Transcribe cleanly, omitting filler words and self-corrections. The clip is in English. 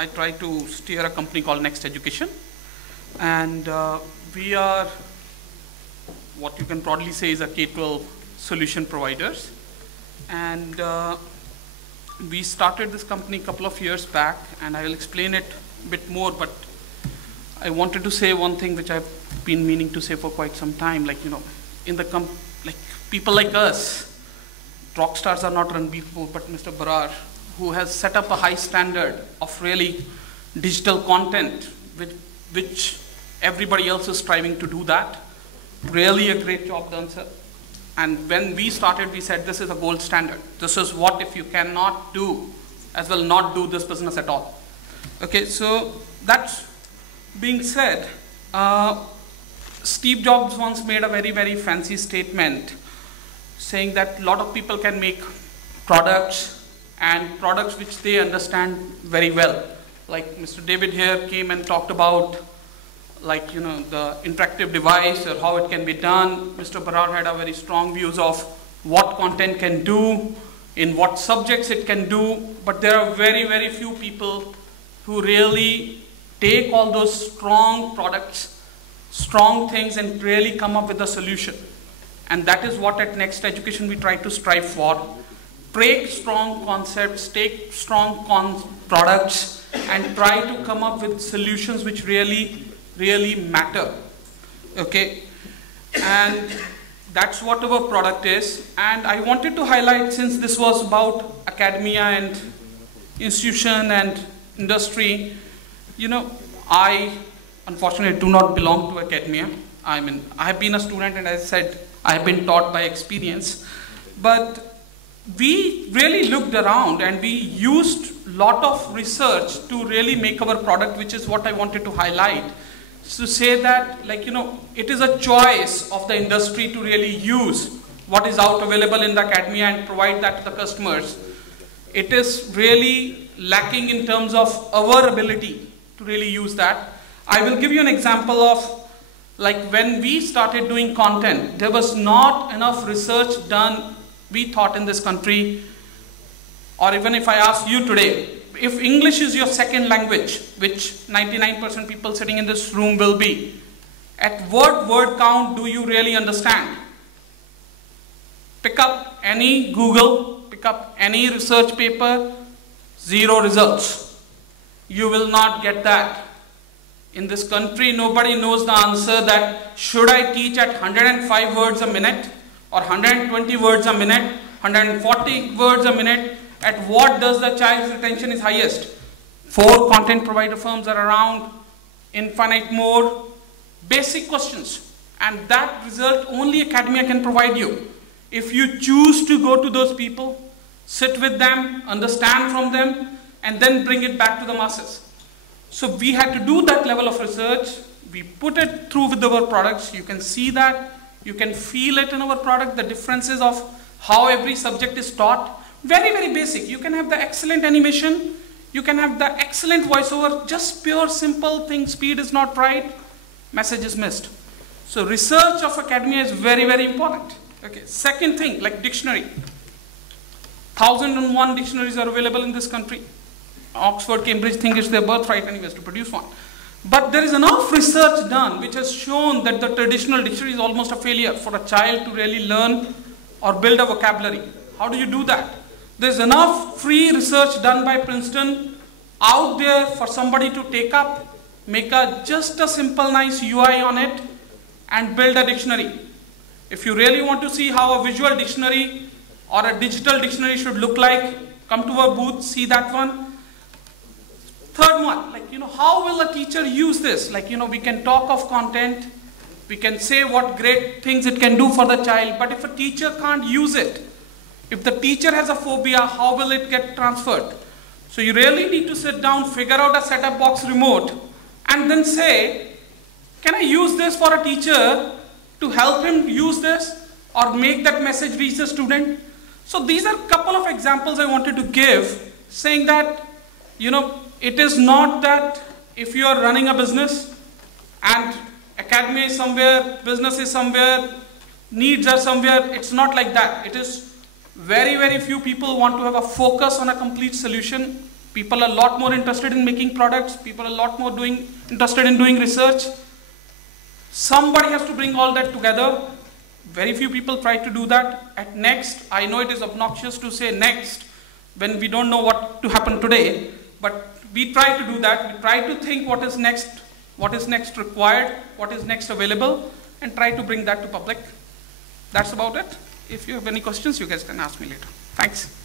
I try to steer a company called Next Education, and we are what you can broadly say is a K-12 solution providers. And we started this company a couple of years back, and I will explain it a bit more, but I wanted to say one thing which I've been meaning to say for quite some time, like, you know, in the like people like us, rock stars are not run people, but Mr. Barar, who has set up a high standard of really digital content, which everybody else is striving to do that. Really a great job done, sir. And when we started, we said this is a gold standard. This is what if you cannot do, as well not do this business at all. Okay, so that's being said, Steve Jobs once made a very, very fancy statement saying that a lot of people can make products, and products which they understand very well. Like Mr. David here came and talked about, like, you know, the interactive device or how it can be done. Mr. Barar had a very strong views of what content can do, in what subjects it can do, but there are very, very few people who really take all those strong products, strong things, and really come up with a solution. And that is what at Next Education we try to strive for. Take strong concepts, take strong products, and try to come up with solutions which really matter. Okay, and that's what our product is. And I wanted to highlight, since this was about academia and institution and industry, you know, I unfortunately do not belong to academia. I mean, I have been a student, and as I said, I have been taught by experience. But we really looked around and we used a lot of research to really make our product, which is what I wanted to highlight. To say that, like, you know, it is a choice of the industry to really use what is out available in the academia and provide that to the customers. It is really lacking in terms of our ability to really use that. I will give you an example of, like, when we started doing content, there was not enough research done, we thought, in this country. Or even if I ask you today, if English is your second language, which 99% people sitting in this room will be, at what word count do you really understand? Pick up any Google, pick up any research paper, 0 results. You will not get that. In this country, nobody knows the answer that should I teach at 105 words a minute, or 120 words a minute, 140 words a minute. At what does the child's retention is highest? 4 content provider firms are around, infinite more. Basic questions. And that result only academia can provide you. If you choose to go to those people, sit with them, understand from them, and then bring it back to the masses. So we had to do that level of research. We put it through with our products. You can see that. You can feel it in our product, the differences of how every subject is taught. Very, very basic. You can have the excellent animation. You can have the excellent voiceover. Just pure, simple thing. Speed is not right. Message is missed. So research of academia is very, very important. Okay. Second thing, like dictionary. 1,001 dictionaries are available in this country. Oxford, Cambridge think it's their birthright anyways to produce one. But there is enough research done which has shown that the traditional dictionary is almost a failure for a child to really learn or build a vocabulary. How do you do that? There's enough free research done by Princeton out there for somebody to take up, make just a simple nice UI on it, and build a dictionary. If you really want to see how a visual dictionary or a digital dictionary should look like, come to our booth, see that one. Third one, like, you know, how will a teacher use this? Like, you know, we can talk of content, we can say what great things it can do for the child, but if a teacher can't use it, if the teacher has a phobia, how will it get transferred? So you really need to sit down, figure out a set-top box remote, and then say, can I use this for a teacher to help him use this or make that message reach the student? So these are a couple of examples I wanted to give, saying that, you know, it is not that if you are running a business and academia is somewhere, business is somewhere, needs are somewhere, it's not like that. It is very, very few people want to have a focus on a complete solution People are a lot more interested in making products. People are a lot more interested in doing research. Somebody has to bring all that together. Very few people try to do that. At Next, I know it is obnoxious to say next when we don't know what to happen today, but we try to do that. We try to think what is next required, what is next available, and try to bring that to public. That's about it. If you have any questions, you guys can ask me later. Thanks.